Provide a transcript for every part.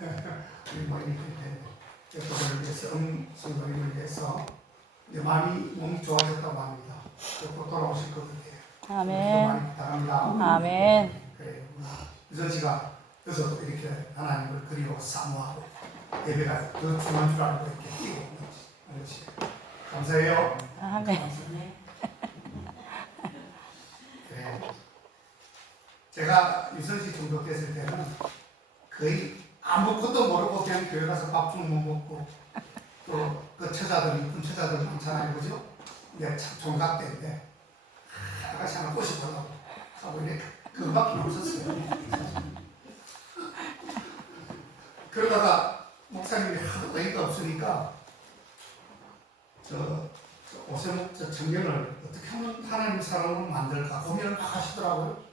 우리 모임이 될 때, 그거를 위해서, 성도님을 위해서 이제 많이 몸 좋아졌다고 합니다. 곧 돌아오실 것 같아요. 아멘. 많이 부탁합니다. 아멘. 그래요. 유선 씨가 여기서도 이렇게 하나님을 그리워 사모하고 예배가 더 중요한 줄 알고 이렇게 뛰고 있는 것이 감사해요. 아멘. 그래요. 제가 유선 씨 정도 됐을 때는 거의 아무것도 모르고 그냥 교회 가서 밥 좀 못 먹고 또 그 처자들, 이쁜 처자들 많잖아요. 그죠? 내가 참 종각 때인데 아가씨 하나 꼬시더라고 하고 이렇게 그거밖에 없었어요. 그러다가 목사님이 하도 어이가 없으니까 오세목 청년을 어떻게 하면 하나님 사람으로 만들까 고민을 막 하시더라고요.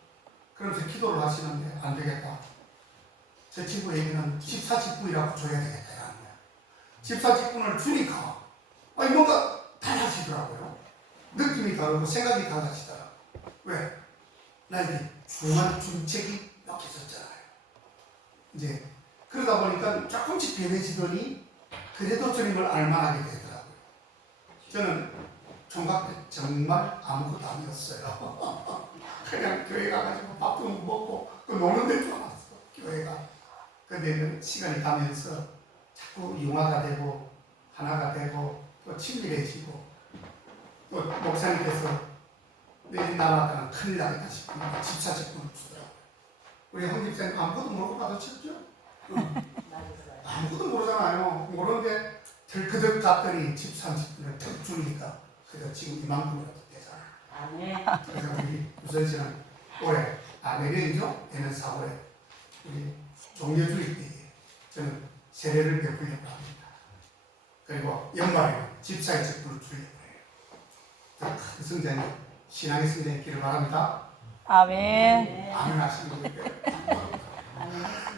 그러면서 기도를 하시는데 안 되겠다. 제 친구 얘기는 집사 직분이라고 줘야 되겠다. 이런 거야. 집사 직분을 주니까 아니 뭔가 달라지더라고요. 느낌이 다르고 생각이 달라지더라고요. 왜? 나에게 중요한 중책이 맡겨졌잖아요. 이제 그러다 보니까 조금씩 변해지더니 그래도 주님을 알만하게 되더라고요. 저는 총각 때 정말 아무것도 아니었어요. 그냥 교회 가가지고 밥도 먹고 또 노는 데인 줄 알았어. 교회가. 근데 시간이 가면서 자꾸 융화가 되고 하나가 되고 또 친밀해지고 또 목사님께서 내일 남았다는 큰일 나겠다 싶으면 집사 직분을 주더라고요. 우리 황 집사님 아무것도 모르고 받아쳤죠? 아무것도 모르잖아요. 모르는데 덜그덕 갔더니 집사 직분을 턱 주니까 그래서 지금 이만큼이라도 되잖아요. 그래서 우리 우선 씨는 올해 내년이죠? 내년 4월에 우리 종려주일 때 저는 세례를 베풀려고 합니다. 그리고 연말에 집사의 직분을 주려고 해요. 큰 성장이 신앙의 성장이 있기를 바랍니다. 아멘. 아멘 하시는 분들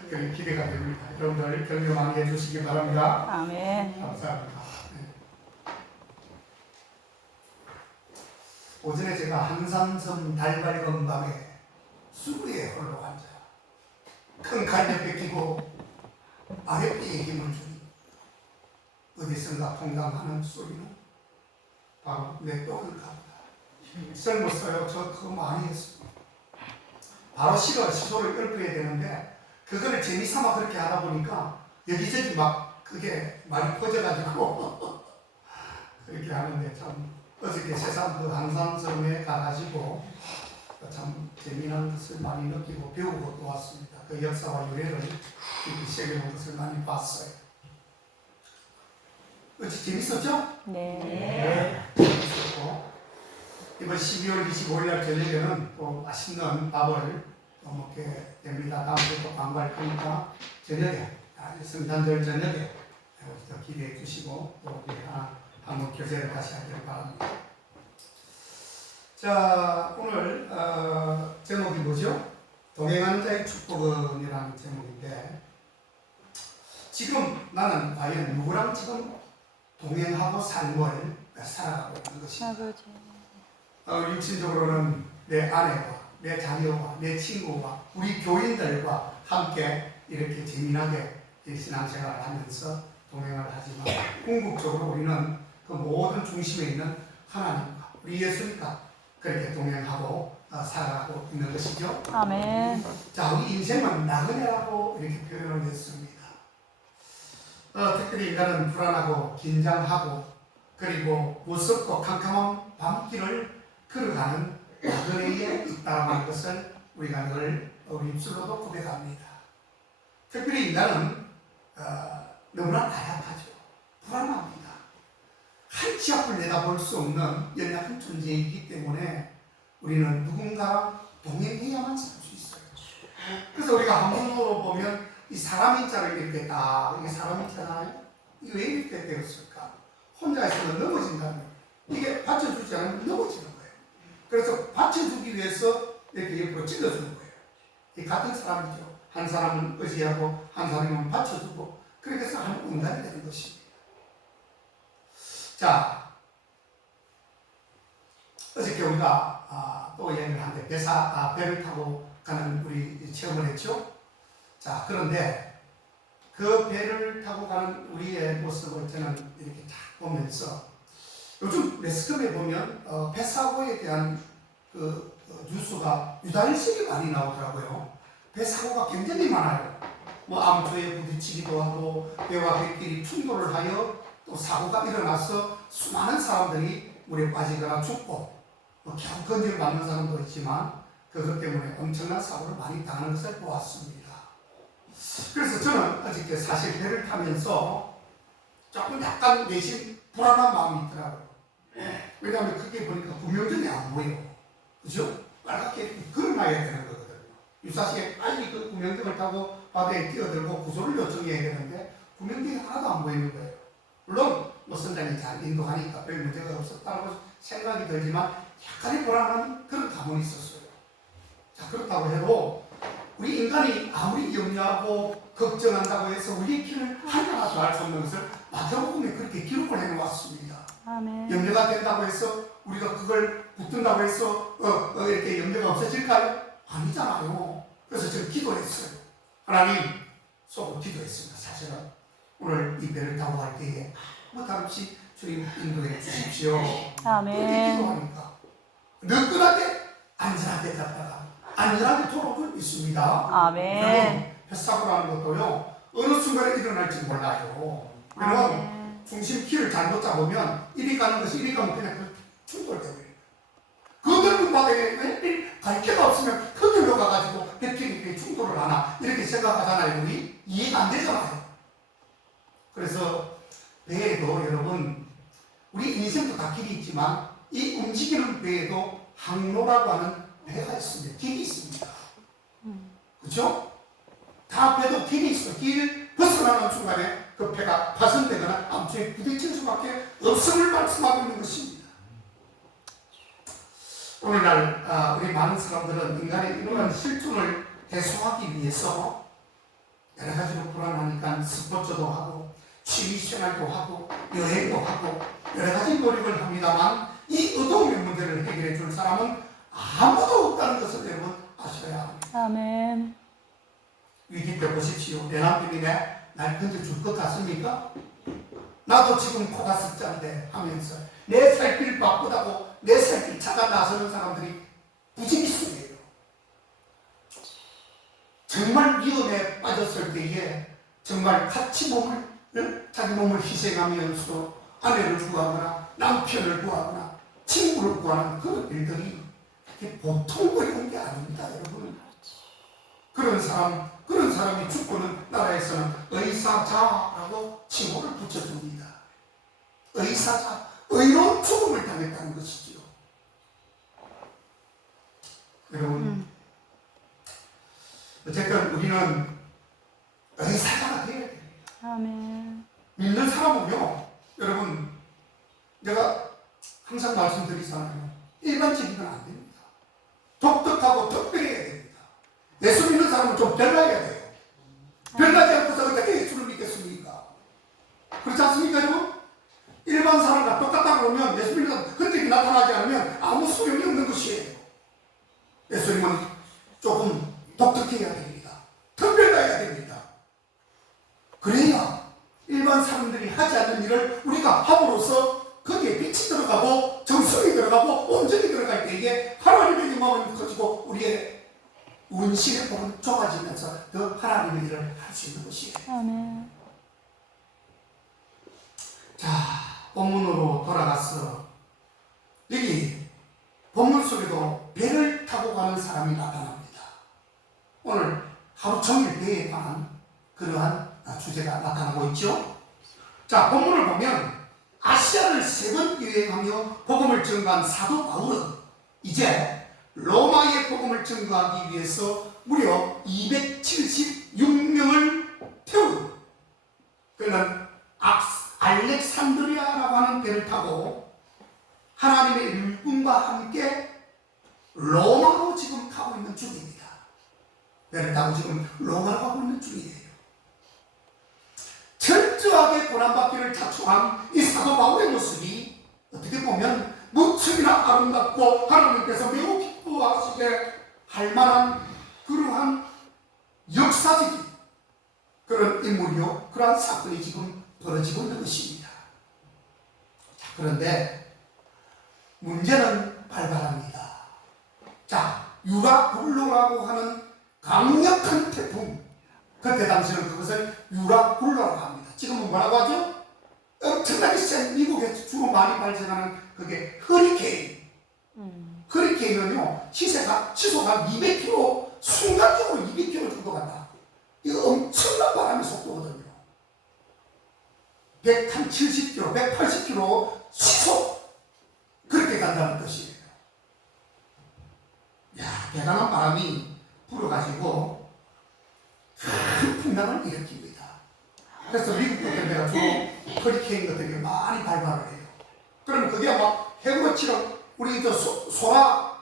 그런 기대가 됩니다. 여러분들 격려 많이 해주시기 바랍니다. 아멘. 감사합니다. 오전에 제가 한산섬 달밝은 밤에 수구에 홀로 앉아 큰 갈비뼈 끼고 아랫배에 힘을 주니 어디선가 통당하는 소리는 바로 내 뼈를 갑니다. 젊었어요. 저 그거 많이 했어요. 바로 시소를 읊어야 되는데 그거를 재미삼아 그렇게 하다 보니까 여기저기 막 그게 말이 퍼져가지고 그렇게 하는데 참 어저께 세상 그 한산섬에 가가지고 참 재미난 것을 많이 느끼고 배우고 또 왔습니다. 그 역사와 유래를 이렇게 새겨놓은 것을 많이 봤어요. 어찌 재밌었죠? 네. 재밌었고 이번 12월 25일 날 저녁에는 또 맛있는 밥을 또 먹게 됩니다. 다음 주에 또 광고할 거니까 저녁에 성탄절 저녁에 또 기대해 주시고 또 우리 한번 교제를 다시 하기를 바랍니다. 자, 오늘 제목이 뭐죠? 동행하는 자의 축복은이라는 제목인데 지금 나는 과연 누구랑 지금 동행하고 삶을 살아가고 있는 것인가? 육신적으로는 내 아내와 내 자녀와 내 친구와 우리 교인들과 함께 이렇게 재미나게 신앙생활을 하면서 동행을 하지만 궁극적으로 우리는 그 모든 중심에 있는 하나님과 우리 예수님과 그렇게 동행하고 살아가고 있는 것이죠. 아멘. 자, 우리 인생은 나그네라고 이렇게 표현을 했습니다. 특별히 인간은 불안하고 긴장하고 그리고 무섭고 캄캄한 밤길을 걸어가는 나그네에 있다는 것을 우리가 늘 우리 입술로도 고백합니다. 특별히 인간은 너무나 나약하죠. 불안합니다. 한치 앞을 내다볼 수 없는 연약한 존재이기 때문에 우리는 누군가랑 동행해야만 살 수 있어요. 그래서 우리가 한문으로 보면 이 사람 인자를 이렇게 딱 이게 사람 인자잖아요. 이게 왜 이렇게 되었을까? 혼자 있으면 넘어진다는 이게 받쳐주지 않으면 넘어지는 거예요. 그래서 받쳐주기 위해서 이렇게 옆으로 찔러주는 거예요. 이 같은 사람이죠. 한 사람은 의지하고 한 사람은 받쳐주고 그렇게 해서 한 인간이 되는 것입니다. 자, 어저께 우리가 또 얘기를 하는데 배를 타고 가는 우리 체험을 했죠. 자, 그런데 그 배를 타고 가는 우리의 모습을 저는 이렇게 딱 보면서 요즘 매스컴에 보면 배 사고에 대한 그 뉴스가 유달리식이 많이 나오더라고요. 배 사고가 굉장히 많아요. 뭐 암초에 부딪히기도 하고 배와 배끼리 충돌을 하여 또 사고가 일어나서 수많은 사람들이 물에 빠지거나 죽고 뭐 겨우 건지를 맞는 사람도 있지만 그것 때문에 엄청난 사고를 많이 당하는 것을 보았습니다. 그래서 저는 어저께 사실 배를 타면서 조금 약간 내심 불안한 마음이 있더라고요. 왜냐하면 그게 보니까 구명정이 안 보여. 그죠? 빨갛게 걸어놔야 되는 거거든요. 유사시에 빨리 그 구명정을 타고 바다에 뛰어들고 구조를 요청해야 되는데 구명정이 하나도 안 보이는 거예요. 물론 뭐 선장이 잘 인도하니까 별 문제가 없었다고 생각이 들지만 약간의 불안한 그런 감은 있었어요. 자, 그렇다고 해도 우리 인간이 아무리 염려하고 걱정한다고 해서 우리의 길을 하나도 알 수 없는 것을 마태복음에 그렇게 기록을 해놓았습니다. 아멘. 염려가 된다고 해서 우리가 그걸 붙든다고 해서 이렇게 염려가 없어질까요? 아니잖아요. 그래서 저는 기도했어요. 하나님 속으로 기도했습니다. 사실은 오늘 이 배를 타고 갈 때에 아무 다름없이 주님 인도해 주십시오. 아멘. 그렇게 기도하니까 느긋하게 안전하게 갔다가 안전하게 돌아오고 있습니다. 아멘. 뱃사고라는 것도요 어느 순간에 일어날지 몰라요. 여러분 중심 키를 잘못 잡으면 이리 가는 것이 이리 가면 그냥 충돌되고 그 넓은 바다에 왜 갈 데가 없으면 흔들려 가가지고 백길이 충돌을 하나 이렇게 생각하잖아요. 우리 이해가 안 되잖아요. 그래서 배에도 여러분 우리 인생도 다 길이 있지만 이 움직이는 배에도 항로라고 하는 배가 있습니다. 길이 있습니다. 그렇죠? 다 배도 길이 있어요. 길 벗어나는 순간에 그 배가 파손되거나 암초에 부딪힐 수밖에 없음을 말씀하고 있는 것입니다. 오늘날 우리 많은 사람들은 인간의 이러한 실존을 해소하기 위해서 여러 가지로 불안하니까 스포츠도 하고 취미생활도 하고 여행도 하고 여러 가지 노력을 합니다만 이 어두움의 문제를 해결해 줄 사람은 아무도 없다는 것을 여러분 아셔야 합니다. 아멘. 위기 때 보십시오. 내 남편이 날 건져줄 것 같습니까? 나도 지금 코가 습자인데 하면서 내 살 길 바쁘다고 내 살 길 찾아 나서는 사람들이 부지기수예요. 정말 위험에 빠졌을 때에 정말 같이 자기 몸을 희생하면서 아내를 구하거나 남편을 구하거나 친구를 구하는 그런 일들이 보통 어려운 게 아닙니다, 여러분. 그런 사람이 죽고는 나라에서는 의사자라고 칭호를 붙여줍니다. 의사자, 의로운 죽음을 당했다는 것이죠. 여러분, 어쨌든 우리는 의사자가 되어야 됩니다. 아멘. 믿는 사람은요, 여러분, 내가 항상 말씀드리잖아요. 일반적인 건 안 됩니다. 독특하고 특별해야 됩니다. 예수 믿는 사람은 좀 별나야 돼요. 별나지 않고서 어떻게 예수를 믿겠습니까? 그렇지 않습니까, 여러분? 일반 사람과 똑같다고 보면 예수 믿는 사람 흔적이 나타나지 않으면 아무 소용이 없는 것이에요. 예수님은 조금 독특해야 됩니다. 특별해야 됩니다. 그래야 일반 사람들이 하지 않는 일을 우리가 함으로써 거기에 빛이 들어가고 정성이 들어가고 온전히 들어갈 때에 하나님의 영광은 커지고 우리의 운신의 복은 좁아지면서 더 하나님의 일을 할 수 있는 것이에요. 아멘. 자, 본문으로 돌아가서 여기 본문 속에도 배를 타고 가는 사람이 나타납니다. 오늘 하루 종일 배에 관한 그러한 주제가 나타나고 있죠. 자, 본문을 보면 아시아를 3번 여행하며 복음을 전가한 사도 바울은 이제 로마의 복음을 전가하기 위해서 무려 276명을 태운 그는 알렉산드리아라고 하는 배를 타고 하나님의 일꾼과 함께 로마로 지금 가고 있는 중입니다. 배를 타고 지금 로마로 가고 있는 중이에요. 철저하게 고난받기를 자초한 이 사도 바울의 모습이 어떻게 보면 무척이나 아름답고 하나님께서 매우 기뻐하시게 할 만한 그러한 역사적인 그런 인물이요. 그러한 사건이 지금 벌어지고 있는 것입니다. 자, 그런데 문제는 발발합니다. 자, 유라굴로라고 하는 강력한 태풍. 그때 당시는 그것을 유라굴로라고 합니다. 지금은 뭐라고 하죠? 엄청나게 센 미국에 주로 많이 발생하는 그게 허리케인. 허리케인은요, 시속 한 200km, 순간적으로 200km 정도 간다. 이거 엄청난 바람의 속도거든요. 170km, 180km 시속 그렇게 간다는 것이에요. 야, 대단한 바람이 불어가지고 큰 풍랑을 일으킵니다. 그래서 미국 같은 데가 주로 허리케인 같은 게 많이 발발을 해요. 그러면 그게 막 해구처럼 우리 저 소라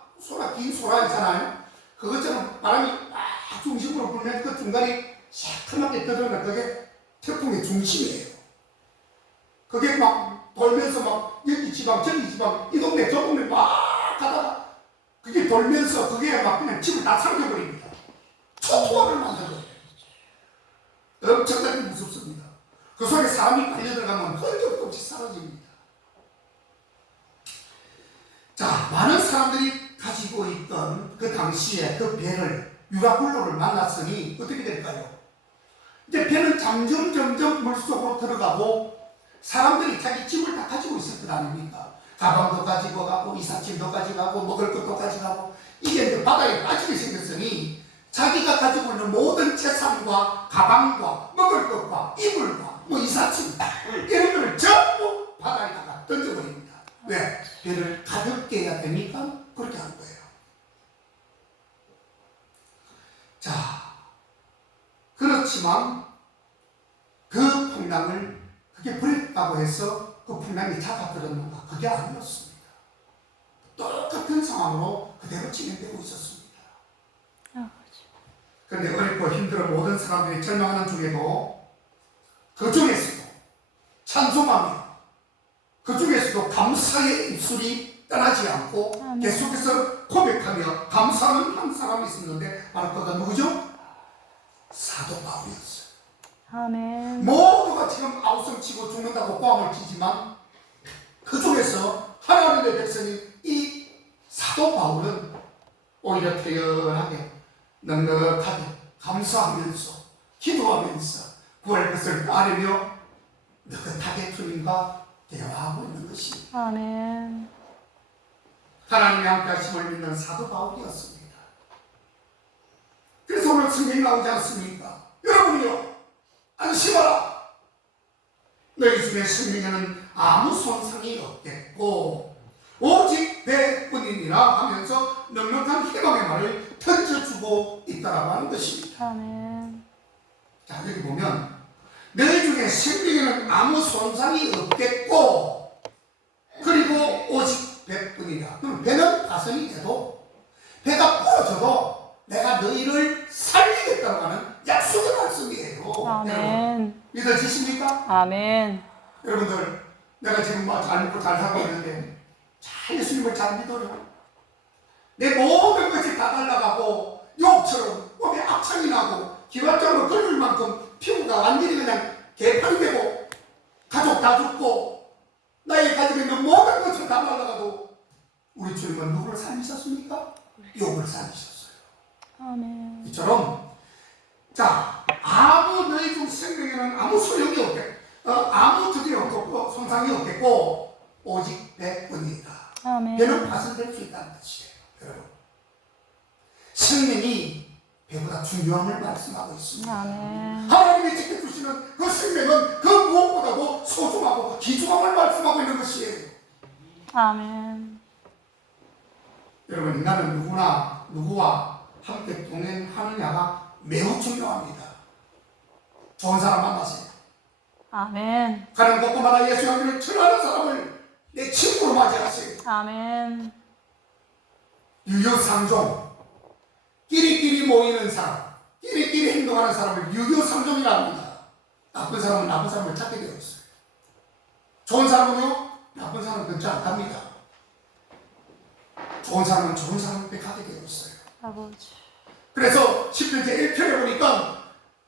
긴 소라 있잖아요. 그것처럼 바람이 막 중심으로 불면 그 중간이 새카맣게 떠들면 그게 태풍의 중심이에요. 그게 막 돌면서 막 여기 지방 저기 지방 이 동네 저 동네 막 가다가 그게 돌면서 그게 막 그냥 집을 다 삼켜버립니다. 초토화를 만들어요. 엄청나게 무섭습니다. 그 속에 사람이 빨려들어가면 흔적도 없이 사라집니다. 자, 많은 사람들이 가지고 있던 그 당시에 그 배를 유라굴로를 만났으니 어떻게 될까요? 이제 배는 점점 물속으로 들어가고 사람들이 자기 짐을 다 가지고 있을 것 아닙니까? 가방도 가지고 가고 이삿짐도 가져가고 먹을 것도 가져가고 이게 이제 바다에 빠지게 생겼으니 자기가 가지고 있는 모든 재산과 가방과 먹을 것과 이불과 뭐 이삿짐 이런 걸 전부 바다에다가 던져버립니다. 왜? 배를 가볍게 해야 되니까 그렇게 하는 거예요. 자, 그렇지만 그 풍랑을 그게 불했다고 해서 그 풍랑이 잡아들었는가? 그게 아니었습니다. 똑같은 상황으로 그대로 진행되고 있었습니다. 그런데 어렵고 힘들어 모든 사람들이 절망하는 중에도 그 중에서도 찬송하며 그 중에서도 감사의 입술이 떠나지 않고 계속해서 고백하며 감사하는 한 사람이 있었는데 바로 그가 누구죠? 사도 바울이었어요. 아멘. 모두가 지금 아우성치고 죽는다고 꽝을 치지만 그 중에서 하나님의 백성인 이 사도 바울은 오히려 태연하게 넉넉하게 감사하면서 기도하면서 구할 것을 따르며 느긋하게 주님과 대화하고 있는 것이 아멘. 하나님의 함께 하심을 믿는 사도 바울이었습니다. 그래서 오늘 성경이 나오지 않습니까? 여러분요, 안심하라. 너희 중에 생명에는 아무 손상이 없겠고 오직 배뿐이니라 하면서 넉넉한 희망의 말을 던져주고 있다라고 하는 것입니다. 아멘. 자, 여기 보면 너희 중에 생명에는 아무 손상이 없겠고 그리고 오직 배뿐이라. 그럼 배는 파손이 돼도 배가 부러져도 내가 너희를 살리겠다고 하는 약속의 말씀이에요. 아멘. 믿어지십니까? 아멘. 여러분들, 내가 지금 잘 먹고 잘 살고 있는데 잘 예수님을 잘 믿어요. 내 모든 것이 다 날아가고 욕처럼 몸에 악창이 나고 기관장으로 끓을 만큼 피부가 완전히 그냥 개판이 되고 가족 다 죽고 나의 가지고 있는 모든 것이 다 날아가도 우리 주님은 누구를 살리셨습니까? 욕을 살리셨어요. 아멘. 이처럼 자, 아무 너희 중 생명에는 아무 소용이 없겠고 아무 득이 없고 손상이 없겠고 오직 배뿐이다. 아멘. 배는 파손될 수 있다는 것이에요. 여러분, 생명이 배보다 중요함을 말씀하고 있습니다. 아멘. 하나님이 지켜주시는 그 생명은 그 무엇보다도 소중하고 귀중함을 말씀하고 있는 것이에요. 아멘. 여러분, 인간은 누구와 함께 동행하느냐가 매우 중요합니다. 좋은 사람 만나세요. 아멘. 가는 곳마다 예수 향기를 전하는 사람을 내 친구로 맞이하세요. 아멘. 유교상종, 끼리끼리 모이는 사람, 끼리끼리 행동하는 사람을 유교상종이라 합니다. 나쁜 사람은 나쁜 사람을 찾게 되어 있어요. 좋은 사람은요, 나쁜 사람 근처 안 갑니다. 좋은 사람은 좋은 사람 옆에 가게 되어 있어요. 아버지. 그래서 10편째 1편에 보니까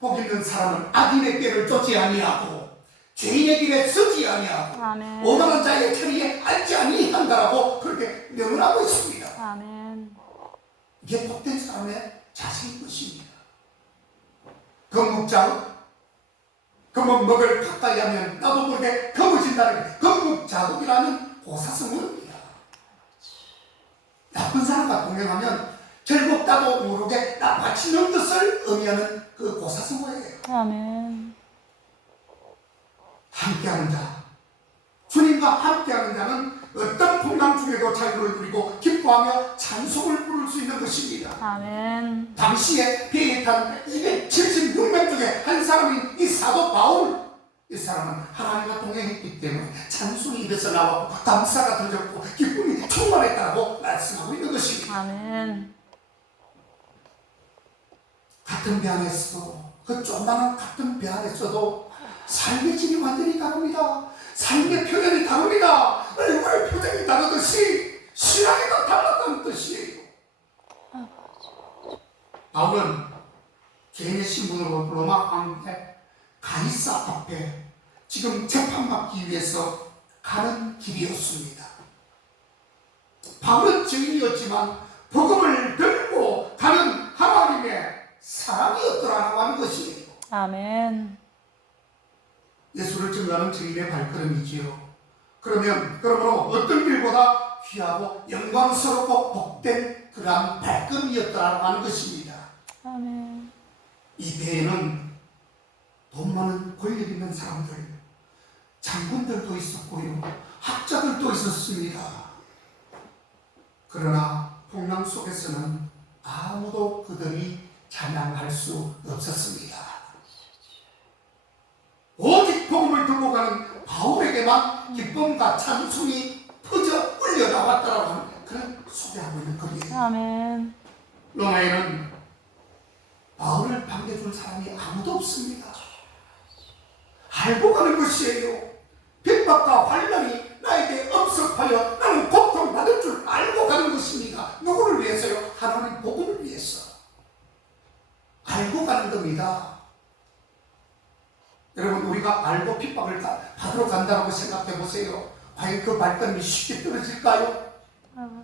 복 있는 사람은 악인의 꾀를 쫓지 아니하고 죄인의 길에 서지 아니하고 아멘. 오만한 자의 편의에 앉지 아니한다라고 그렇게 명언하고 있습니다. 아멘. 이게 복된 사람의 자세인 것입니다. 건국자극, 금은먹을 가까이 하면 나도 모르게 검어진다는 건국자극이라는 고사성어입니다. 나쁜 사람과 동행하면 결국 나도 모르게 나빠지는 것을 의미하는 그 고사성어예요. 아멘. 함께하는 자, 주님과 함께하는 자는 어떤 풍랑 중에도 자유를 누리고 기뻐하며 찬송을 부를 수 있는 것입니다. 아멘. 당시에 배에 탄 276명 중에 한 사람인 이 사도 바울, 이 사람은 하나님과 동행했기 때문에 찬송이 입에서 나왔고 감사가 터졌고 기쁨이 충만했다고 말씀하고 있는 것입니다. 아멘. 같은 배 안에서도, 그 조그마한 같은 배 안에서도 삶의 질이 완전히 다릅니다. 삶의 표현이 다릅니다. 얼굴의 표정이 다르듯이 신앙이 다 달랐다는 뜻이에요. 바울은 개인의 신분으로 로마 황제 가이사 앞에 지금 재판받기 위해서 가는 길이었습니다. 바울은 증인이었지만 복음을 들고 가는 하나님의 사랑이었더라고 하는 것이에요. 아멘. 예수를 증거하는 증인의 발걸음이지요. 그러므로 어떤 길보다 귀하고 영광스럽고 복된 그러한 발걸음이었다라고 하는 것입니다. 아멘. 이 배에는 돈 많은 권력 있는 사람들, 장군들도 있었고요, 학자들도 있었습니다. 그러나 풍랑 속에서는 아무도 그들이 찬양할 수 없었습니다. 오직 복음을 들고 가는 바울에게만 기쁨과 찬송이 퍼져 울려 나왔다라고 하는 그런 소개하고 있는 글이에요. 아멘. 로마에는 바울을 반겨줄 사람이 아무도 없습니다. 알고 가는 것이에요. 핍박과 환난이 나에게 엄습하여 나는 고통받을 줄 알고 가는 것입니다. 누구를 위해서요? 하나님 복음을 위해서. 알고 가는 겁니다. 여러분, 우리가 알고 핍박을 받으러 간다고 생각해 보세요. 과연 그 발걸음이 쉽게 떨어질까요?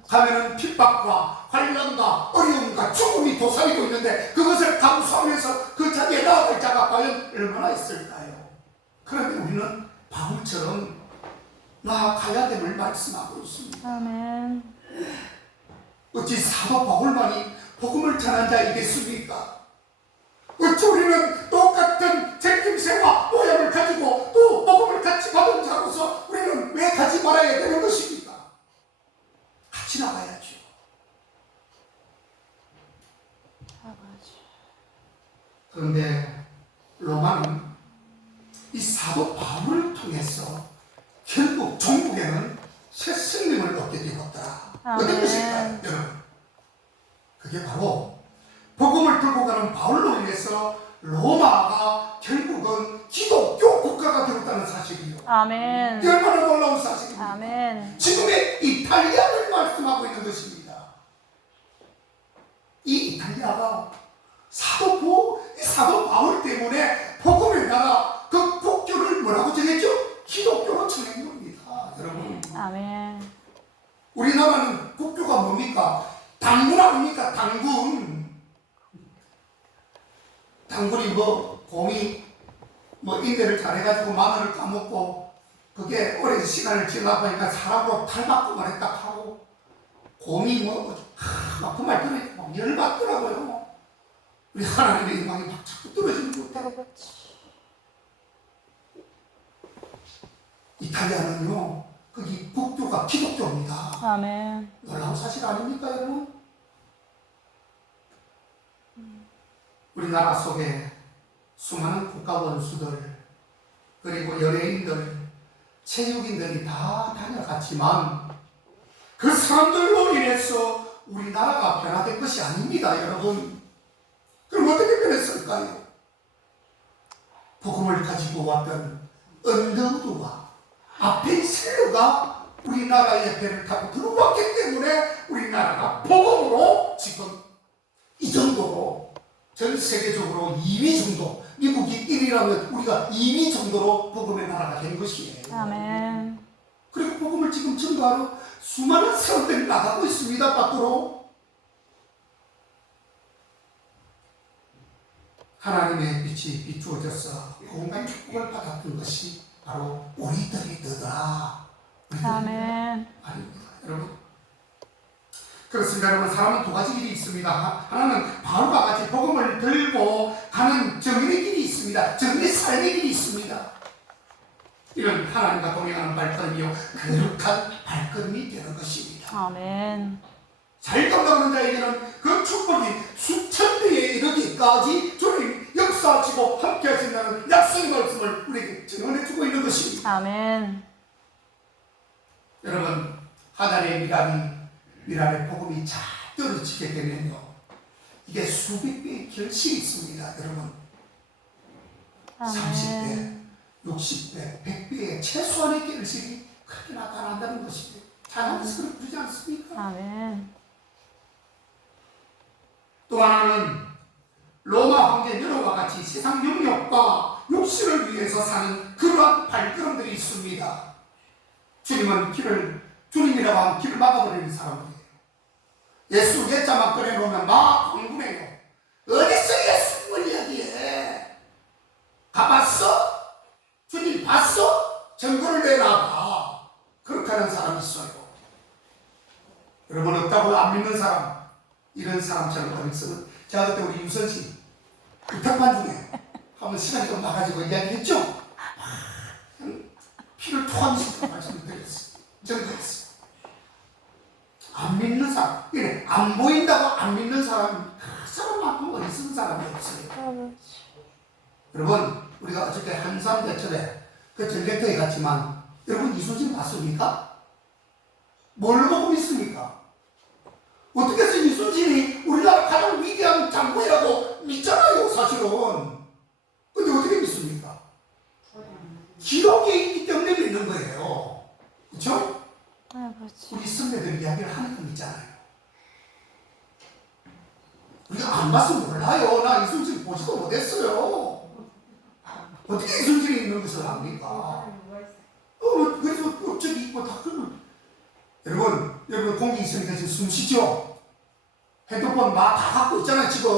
가면은 핍박과 환난과 어려움과 죽음이 도사리고 있는데 그것을 감수하면서 그 자리에 나아갈 자가 과연 얼마나 있을까요? 그런데 우리는 바울처럼 나아가야 됨을 말씀하고 있습니다. 아멘. 어찌 사도 바울만이 복음을 전한 자이겠습니까? 어찌 우리는 똑같은 생김새와 모양을 가지고 또 복음을 같이 받은 자로서 우리는 왜 가지 말아야 되는 것입니까? 같이 나가야죠. 그런데 로마는 이 사도 바울을 통해서 결국 종국에는 새 생명을 얻게 되었더라. 어떤 것일까요, 여러분? 그게 바로 복음을 들고 가는 바울로 인해서 로마가 결국은 기독교 국가가 되었다는 사실이요. 아멘. 얼마나 놀라운 사실입니다. 아멘. 지금의 이탈리아를 말씀하고 있는 것입니다. 이 이탈리아가 사도 바울 때문에 복음의 나라 그 국교를 뭐라고 정했죠? 기독교로 정한 겁니다. 여러분, 아멘. 우리나라는 국교가 뭡니까? 당군 아닙니까? 당군이 곰이 인대를 잘해가지고 마늘을 까먹고 그게 오랜 시간을 지나다 보니까 사람으로 탈바꿈을 했다 하고 곰이 막 그 말 들으니까 막 열받더라고요. 우리 하나님의 영광이 막 자꾸 떨어지는 것 같아요. 이탈리아는요, 거기 국교가 기독교입니다. 아멘. 놀라운 사실 아닙니까, 여러분? 우리나라 속에 수많은 국가 원수들, 그리고 연예인들, 체육인들이 다 다녀갔지만 그 사람들로 인해서 우리나라가 변화된 것이 아닙니다, 여러분. 그럼 어떻게 변했을까요? 복음을 가지고 왔던 언더우드와 아펜셀러가 우리나라의 배를 타고 들어왔기 때문에 우리나라가 복음으로 지금 이 정도로 전 세계적으로 2위 정도, 미국이 1위라면 우리가 2위 정도로 복음의 나라가 된 것이에요. 아멘. 그리고 복음을 지금 전도하러 수많은 사람들이 나가고 있습니다. 밖으로. 하나님의 빛이 비추어져서 온갖 축복을 받았던 것이 바로 우리들이더라. 아멘. 아닙니다. 여러분. 그렇습니다. 여러분, 사람은 두 가지 길이 있습니다. 하나는 바울과 같이 복음을 들고 가는 정인의 길이 있습니다. 정인의 삶의 길이 있습니다. 이런 하나님과 동행하는 발걸음이요, 거룩한 발걸음이 되는 것입니다. 아멘. 잘 감당하는 자에게는 그 축복이 수천 배에 이르기까지 주님 역사하시고 함께 하신다는 약속의 말씀을 우리에게 증언해 주고 있는 것입니다. 아멘. 여러분, 하나님의 미랄의 복음이 잘 떨어지게 되면요, 이게 수백 배의 결실이 있습니다. 여러분, 30배, 60배, 100배의 최소한의 결실이 크게 나타난다는 것입니다. 찬양에서 그렇게 부르지 않습니까? 아멘. 또 하나는 로마 황제 네로와 같이 세상 영역과 욕심을 위해서 사는 그러한 발걸음들이 있습니다. 주님이라고 하면 길을 막아버리는 사람들이에요. 예수 예자만 꺼내놓으면 막 흥분해요. 어디서 예수님을 이야기해? 가봤어? 주님 봤어? 증거를 내놔봐. 그렇게 하는 사람이 있어요. 여러분, 없다고 안 믿는 사람, 이런 사람처럼 어리석은, 제가 그때 우리 유선씨 부탁만 중에 한번 시간이 좀 나가지고 이야기했죠? 피를 토하면서 말씀을 드렸어요. 증거했어요. 안 믿는 사람, 안 보인다고 안 믿는 사람, 그 사람만큼 어리석은 사람이 없어요. 여러분, 우리가 어저께 한삼대첩에 그 전쟁터에 갔지만, 여러분 이순신 봤습니까? 뭘로 보고 믿습니까? 어떻게 해서 이순신이 우리나라 가장 위대한 장군이라고 믿잖아요, 사실은. 근데 어떻게 믿습니까? 기록에 있기 때문에 믿는 거예요. 그렇죠? 우리 선배들 이야기를 하는 거 있잖아요. 우리가 안 봤으면 몰라요. 나 이순신 보지도 못했어요. 어떻게 이순신이 있는 것을 압니까? 그래서 저기 있고 다 그러면, 여러분 공기 있으니까 지금 숨 쉬죠? 핸드폰 다 갖고 있잖아요. 지금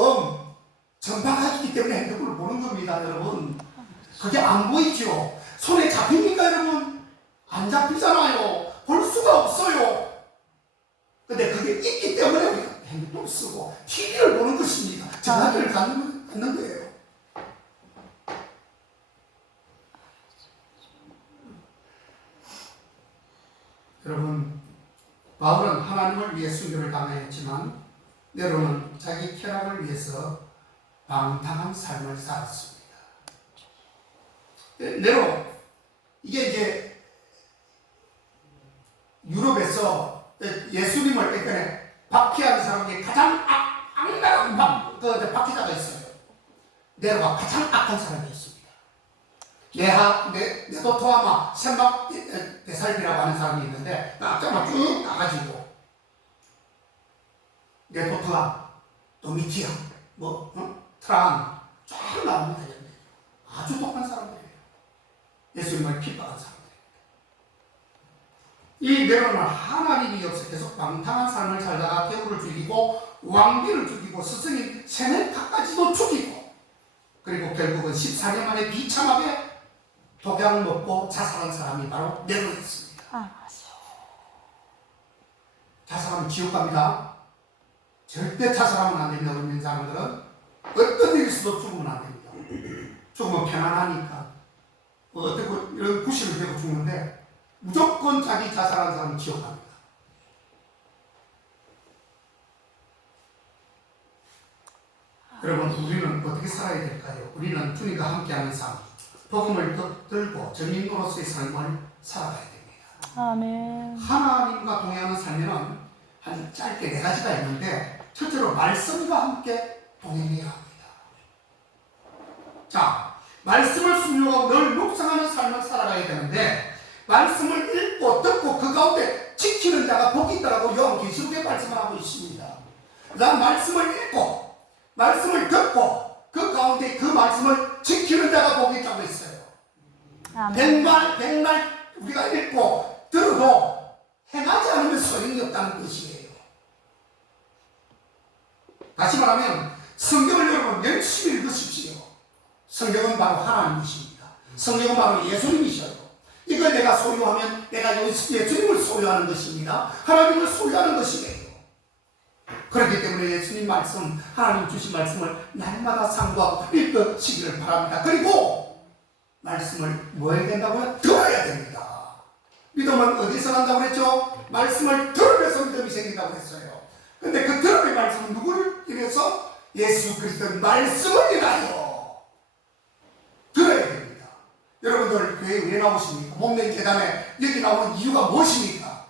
전파가 있기 때문에 핸드폰을 보는 겁니다. 여러분, 그게 안 보이죠? 손에 잡힙니까? 여러분, 안 잡히잖아요. 볼 수가 없어요. 근데 그게 있기 때문에 우리가 핸드폰을 쓰고 TV를 보는 것입니다. 전화기를 갖는 거예요. 여러분, 바울은 하나님을 위해 순교를 당하였지만 네로는 자기 쾌락을 위해서 방탕한 삶을 살았습니다. 네로, 이게 이제 유럽에서 예수님을 예전에 박해하는 사람 중에 가장 악랄한 박해자가 있어요. 네로가 가장 악한 사람이었습니다. 네도토아마 셈박 대살비라고 하는 사람이 있는데, 앞장만 쭉 가가지고 네도토아, 도미티아, 트란 쫙 나옵니다. 아주 독한 사람들이에요. 예수님을 핍박한 사람들. 이 네로는 하나님이 없어 계속 방탕한 삶을 살다가 배우를 죽이고 왕비를 죽이고 스승인 세네카까지도 죽이고, 그리고 결국은 14년 만에 비참하게 독약을 먹고 자살한 사람이 바로 네로였습니다. 자살하면 지옥 갑니다. 절대 자살하면 안 됩니다. 그런 사람들은 어떤 일이 있어도 죽으면 안 됩니다. 죽으면 편안하니까 어떻게 이런 구실을 대고 죽는데, 무조건 자기 자살한 사람은 지옥 갑니다. 여러분, 우리는 어떻게 살아야 될까요? 우리는 주님과 함께하는 삶, 복음을 들고 전인으로서의 삶을 살아가야 됩니다. 아멘. 하나님과 동행하는 삶에는 한 짧게 4가지가 있는데, 첫째로 말씀과 함께 동행해야 합니다. 자, 말씀을 순종하고 늘 묵상하는 삶을 살아가야 되는데, 말씀을 읽고 듣고 그 가운데 지키는 자가 복이 있다라고 요한계시록에 말씀을 하고 있습니다. 난 말씀을 읽고 말씀을 듣고 그 가운데 그 말씀을 지키는 자가 복이 있다고 했어요. 아멘. 백날 우리가 읽고 들어도 행하지 않으면 소용이 없다는 뜻이에요. 다시 말하면 성경을 여러분 열심히 읽으십시오. 성경은 바로 하나님이십니다. 성경은 바로 예수님이셔요. 이걸 내가 소유하면 내가 예수님을 소유하는 것입니다. 하나님을 소유하는 것이에요. 그렇기 때문에 예수님 말씀, 하나님 주신 말씀을 날마다 상고하고 읽으시기를 바랍니다. 그리고 말씀을 뭐 해야 된다고요? 들어야 됩니다. 믿음은 어디서 난다고 그랬죠? 말씀을 들으면서 믿음이 생긴다고 했어요. 근데 그 들음의 말씀은 누구를 인해서? 예수 그리스도의 말씀을 인하여 들어야 됩니다. 여러분들 교회에 왜 나오십니까? 목련 재단에 여기 나오는 이유가 무엇입니까?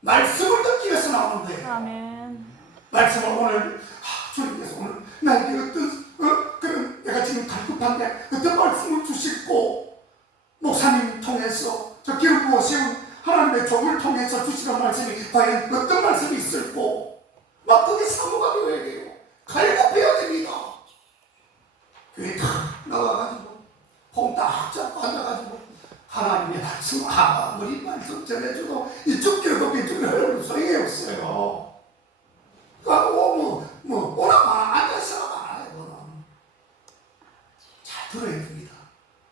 말씀을 듣기 위해서 나오는 거예요. 아멘. 말씀을 오늘 주님께서 오늘 나에게 어떤 그런 내가 지금 갈급한데 어떤 말씀을 주시고 목사님 통해서 저 기름 부어 세운 하나님의 종을 통해서 주시는 말씀이 과연 어떤 말씀이 있을고 막 그게 사모가 되어야 돼요. 갈급해야 됩니다. 교회 탁 나와가지고 폼 딱 잡고 앉아가지고 하나님의 말씀 아무리 말씀 전해줘도 이쪽 귀로 듣고 이쪽 귀로 하려면 소용이 없어요. 오나마 앉아서 말아요. 잘 들어야 됩니다.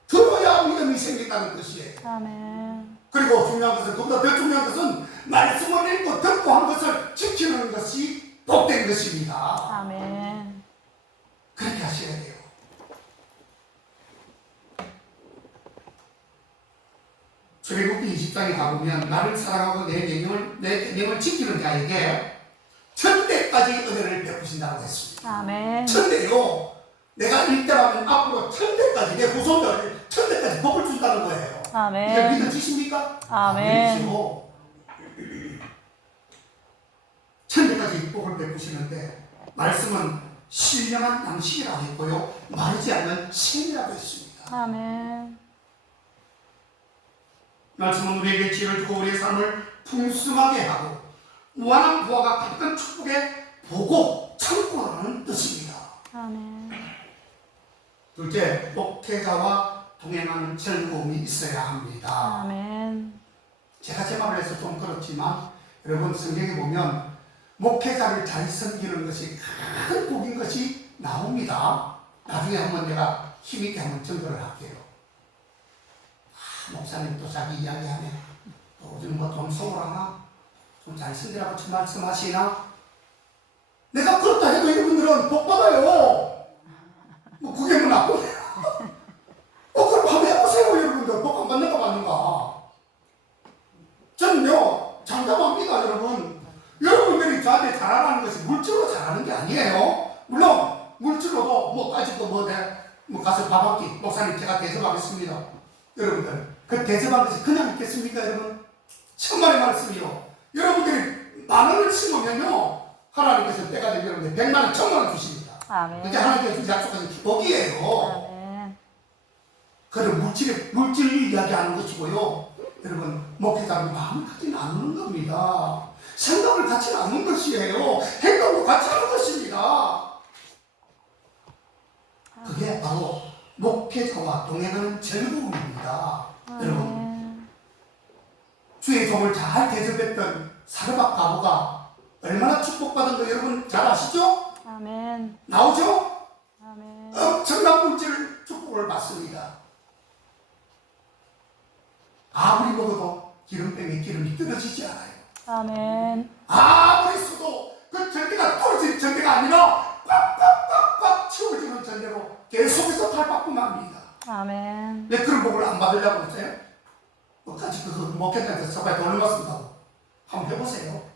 들어야 믿음이 생긴다는 뜻이에요. 아멘. 그리고 중요한 것은, 그보다 더 중요한 것은 말씀을 읽고 듣고 한 것을 지키는 것이 복된 것입니다. 아멘. 그렇게 하셔야 돼요. 출애굽기 20장에 가보면 나를 사랑하고 내 계명을 지키는 자에게 천대까지 은혜를 베푸신다고 했습니다. 아멘. 천대요. 내가 일대라면 앞으로 천대까지 내 후손들 천대까지 복을 준다는 거예요. 이게 아멘. 믿어지십니까? 아멘. 천대까지 복을 베푸시는데 말씀은 신령한 양식이라고 했고요. 마르지 않는 샘이라고 했습니다. 아멘. 말씀은 우리에게 지혜를 주고 우리의 삶을 풍성하게 하고 무한한 부하가 가득한 축복에 보고 참고하는 뜻입니다. 아멘. 둘째, 목회자와 동행하는 즐거움이 있어야 합니다. 아멘. 제가 제 말을 해서 좀 그렇지만 여러분 성경에 보면 목회자를 잘 섬기는 것이 큰 복인 것이 나옵니다. 나중에 한번 내가 힘있게 한번 전도를 할게요. 목사님 또 자기 이야기하면 또 요즘 좀 소홀하나? 좀 잘 섬기라고 말씀하시나? 내가 그렇다 해도 여러분들은 복 받아요. 그게 뭐 나쁘네요. 그럼 한번 해보세요, 여러분들. 복 안 받는가 받는가. 저는요, 장담합니다, 여러분. 여러분들이 저한테 잘하라는 것이 물질로 잘하는 게 아니에요. 물론, 물질로도 따지고 가서 밥 한 끼, 목사님 제가 대접하겠습니다. 여러분들, 그 대접한 것이 그냥 있겠습니까, 여러분? 천만의 말씀이요. 여러분들이 10,000원을 심으면요, 하나님께서 때가 되면 여러분들 100만원, 1,000만원 주십니다. 아멘. 그게 하나님께서 주신 약속하신 복이에요. 아멘. 그런 물질 이야기하는 것이고요. 여러분, 목회자는 마음을 같이 나누는 겁니다. 생각을 같이 나누는 것이에요. 행동도 같이 하는 것입니다. 그게 바로 목회자와 동행하는 즐거움입니다. 여러분, 주의 종을 잘 대접했던 사르밧 과부가 얼마나 축복받은 거 여러분 잘 아시죠? 아멘. 나오죠? 아멘. 엄청난 물질 축복을 받습니다. 아무리 먹어도 기름병에 기름이 떨어지지 않아요. 아멘. 아무리 써도 그 전대가 떨어지는 전대가 아니라 꽉꽉꽉꽉 채워지는 전대로 계속해서 탈바꿈합니다. 아멘. 왜 그런 복을 안 받으려고 그러세요? 뭐까지 그거 목회자한테 서봐야 돈을 받습니다. 한번 해보세요.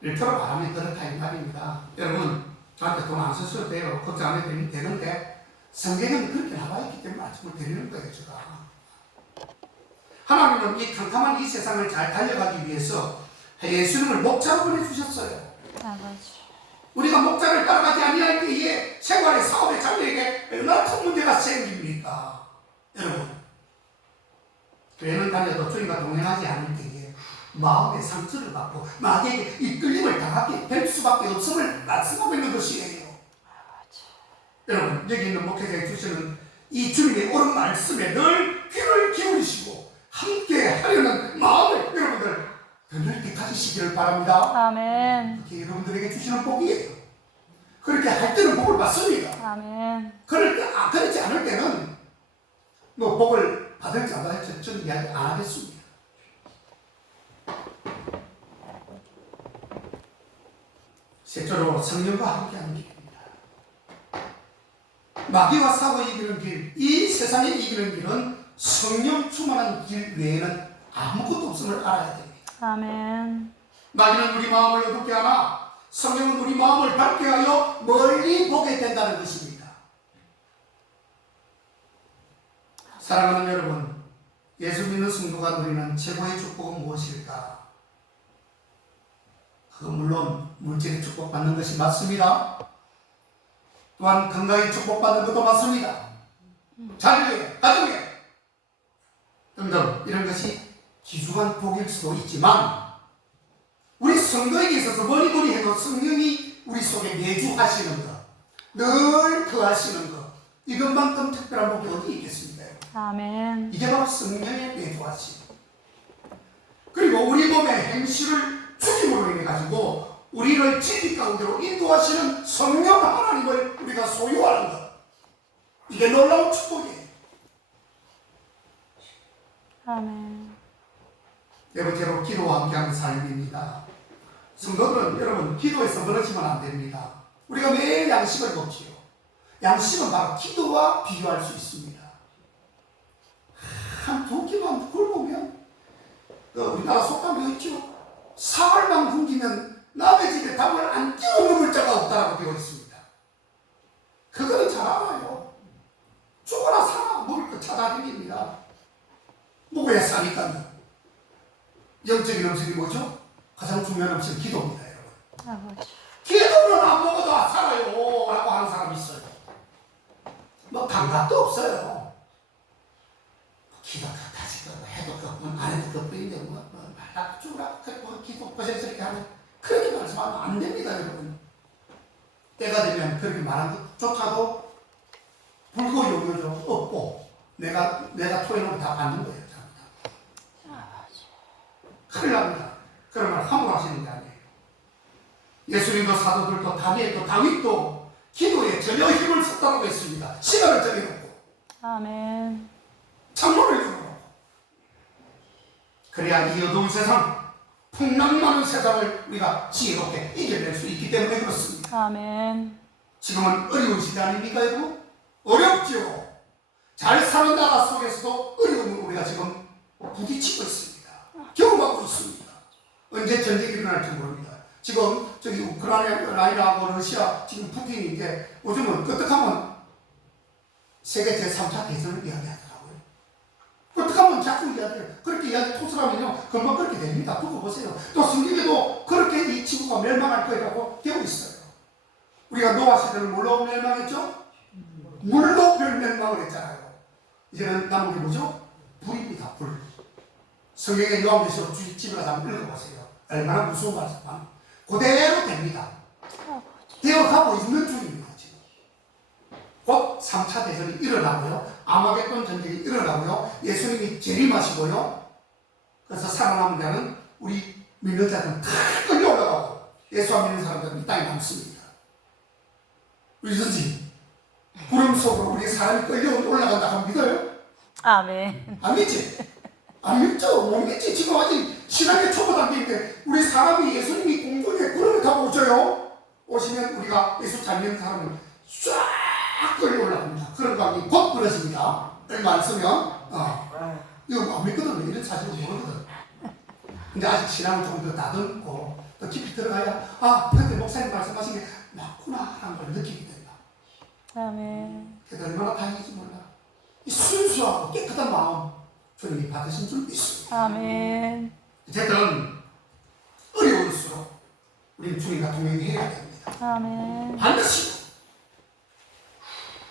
일터로 바람이 그렇다 이 말입니다. 여러분, 저한테 돈 안 쓰셔도 돼요. 걱정 안 해도 되는데 성경은 그렇게 나와 있기 때문에 말씀을 드리는 거예요, 제가. 하나님은 이 캄캄한 이 세상을 잘 달려가기 위해서 예수님을 목자로 보내주셨어요. 아버지. 우리가 목자를 따라가지 아니할 때에 생활의 사업의 자녀에게 얼마나 큰 문제가 생깁니까? 여러분, 교회는 다녀도 주님과 동행하지 않을 때에 마음의 상처를 받고 마귀에게 이끌림을 당하게 될 수밖에 없음을 말씀하고 있는 것이에요. 여러분, 여기 있는 목회자에 주시는 이 주님의 옳은 말씀에 늘 귀를 기울이시고 함께 하려는 마음을 여러분들 더 넓게 가지시기를 바랍니다. 아멘. 그게 여러분들에게 주시는 복이에요. 그렇게 할 때는 복을 받습니다. 아멘. 그렇지 않을 때는 뭐 복을 받을지 안 받을지 저는 이야기 안 하겠습니다. 셋째로 성령과 함께하는 길입니다. 마귀와 싸워 이기는 길, 이 세상에 이기는 길은 성령 충만한 길 외에는 아무것도 없음을 알아야 됩니다. 아멘. 마귀는 우리 마음을 어둡게 하나 성령은 우리 마음을 밝게 하여 멀리 보게 된다는 것입니다. 사랑하는 여러분, 예수 믿는 성도가 누리는 최고의 축복은 무엇일까? 물론 물질의 축복받는 것이 맞습니다. 또한 건강의 축복받는 것도 맞습니다. 자녀의, 가정의 등등 이런 것이 귀중한 복일 수도 있지만 우리 성도에게 있어서 뭐니 해도 성령이 우리 속에 내주하시는 것, 늘 거하시는 것, 이것만큼 특별한 복이 어디 있겠습니까? 아멘. 이게 바로 성령의 내주하심. 그리고 우리 몸의 행실을 죽임으로 인해 가지고 우리를 진리 가운데로 인도하시는 성령 하나님을 우리가 소유하는 것, 이게 놀라운 축복이에요. 아멘. 네 번째로 기도와 함께하는 삶입니다. 성도들은 여러분 기도에서 멀어지면 안 됩니다. 우리가 매일 양식을 먹지요. 양식은 바로 기도와 비교할 수 있습니다. 한 두 끼만 굶으면 우리나라 속담도 있죠. 사흘만 굶기면 남의 집에 담을 안 끼우는 물자가 없다라고 되어 있습니다. 그거는 잘 알아요. 죽어나 살아 먹을 거 찾아다닙니다. 먹어야 싸니까요. 영적인 음식이 뭐죠? 가장 중요한 음식은 기도입니다, 여러분. 아버지. 기도는 안 먹어도 살아요 라고 하는 사람이 있어요. 뭐 감각도 없어요. 기도가 다시 해도 그뿐 안 해도 그뿐인데 말다 죽으라 기도 거짓스럽게 하면 그렇게 말씀하면 안 됩니다, 여러분. 때가 되면 그렇게 말한 것조차도 불고용료죠. 없고 내가 토해놓고 다 받는 거예요. 큰일 납니다. 그런 말 함부로 하시는 게 아니에요. 예수님도 사도들도 다윗도 기도에 전혀 힘을 썼다고 했습니다. 시간을 정해놓고 아멘. 창문을 열어놓고 그래야 이 어두운 세상, 풍랑 많은 세상을 우리가 지혜롭게 이겨낼 수 있기 때문에 그렇습니다. 아멘. 지금은 어려운 시대 아닙니까, 여러분? 어렵죠. 잘 사는 나라 속에서도 어려움을 우리가 지금 부딪히고 있습니다. 경험하고 있습니다. 언제 전쟁이 일어날지 모릅니다. 지금 저기 우크라이나하고 러시아 지금 푸틴이 이제 요즘은 어떡하면 세계 제3차 대전을 이야기하더라고요. 어떡하면 자꾸 이야기해요. 그렇게 이야기 토스라면요 금방 그렇게 됩니다. 두고 보세요. 또 성경에도 그렇게 이 지구가 멸망할 거라고 되어 있어요. 우리가 노아 시대를 뭘로 멸망했죠? 물로 멸망을 했잖아요. 이제는 남은 게 뭐죠? 불입니다. 불. 성경의 요한계시록 집에 가서 한번 읽어보세요. 얼마나 무서운 말씀만 그대로 됩니다. 되어가고 있는 중입니다. 지금 곧 3차 대전이 일어나고요, 아마겟돈 전쟁이 일어나고요, 예수님이 재림하시고요, 그래서 살아남은 자는 우리 믿는 자들은 다 끌려 올라가고 예수 안 믿는 사람들은 이 땅에 남습니다. 우리 선생님, 구름 속으로 우리 사람이 끌려 올라간다고 믿어요? 아멘. 안 믿지? 안 믿죠? 못 믿지? 지금 아직 신학의 초보 단계인데 우리 사람이 예수님이 공중에 구름을 타고 오셔요. 오시면 우리가 예수 잘 믿는 사람은 쫙 끌려 올라갑니다. 그런 관계 곧 벌어집니다. 얼마 안 쓰면 이거 안 믿거든. 이런 사실을 모르거든. 근데 아직 신앙을 조금 더 다듬고 더 깊이 들어가야 그때 목사님 말씀하신 게 맞구나 하는 걸 느끼게 된다. 아멘. 그게 얼마나 다행인지 몰라. 이 순수하고 깨끗한 마음 주님이 받으신 줄 믿습니다. 아멘. 어쨌든 어려울수록 우리는 주님과 동행해야 됩니다. 아멘. 반드시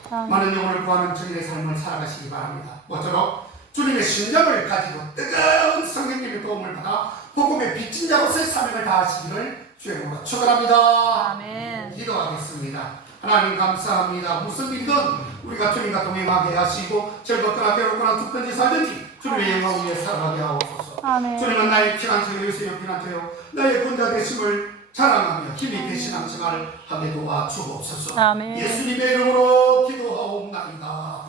아멘. 많은 영혼을 구하는 주님의 삶을 살아가시기 바랍니다. 모쪼록 주님의 신념을 가지고 뜨거운 성령님의 도움을 받아 복음의 빚진 자로서의 사명을 다하시기를 주의 이름으로 축원합니다. 아멘. 기도하겠습니다. 하나님 감사합니다. 무슨 일이든 우리가 주님과 동행하게 하시고 즐겁거나 괴롭거나 죽든지 살든지 주님의 영광 위에 살아가게 하옵소서. 아멘. 주님은 나의 피난처여 요새여 피난처여 나의 군자 되심을 자랑하며 힘있게 신앙생활을 하게 도와주옵소서. 아멘. 예수님의 이름으로 기도하옵나이다.